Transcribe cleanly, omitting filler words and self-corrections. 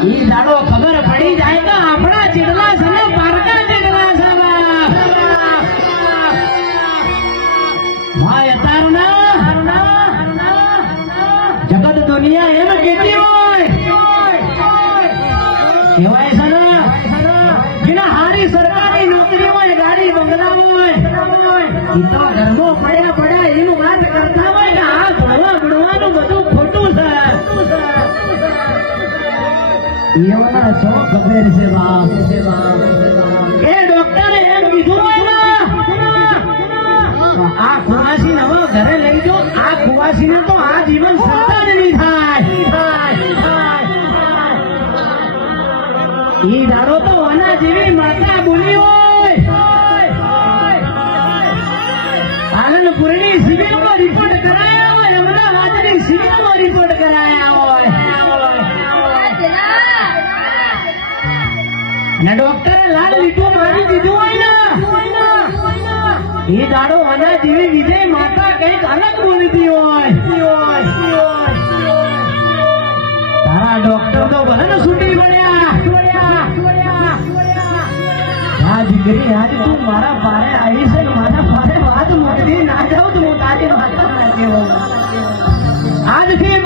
ઈ દાડો ખબર પડી જાય તો આપણા ચીડલા સને પારકા ચીડલા સવા ભાઈ અતારના જગત દુનિયા એમ કેતી હોય કહેવાય છે ને જેના હારી સરકારી નોકરી હોય ગાડી બંગલા હોય ઈ તો ઘરમાં પડ્યા એનું વાત કરતા હોય કે આ ભણવા ભણવાનું બધું ખોટું છે એવા છો ખબર છે બાપ એ ડોક્ટરે એમ કીધું હોય ને આ કુવાસીને હવે ઘરે લઈ જાઓ આ કુવાસીને તો આ જીવન સંતાન નહીં થાય ઈ દાડો તો આના જેવી માતા બોલી હોય આનંદપુરની સિવિલમાં રિપોર્ટ કરાયા હોય અમદાવાદની સિવિલમાં રિપોર્ટ કરાયા હોય ને ડોક્ટરે લાલ લીટું મારી દીધું હોય ને એ દાડો આના જેવી વિજય માતા કઈક અલગ બોલતી હોય તારા ડોક્ટર તો ભલે ને છૂટી પડ્યા હા દીકરી આજ તું મારા પારે આવી છે મારા પારે વાત મોકલી ના જાઉં તો હું તારી માતા ના કહેવાય આજથી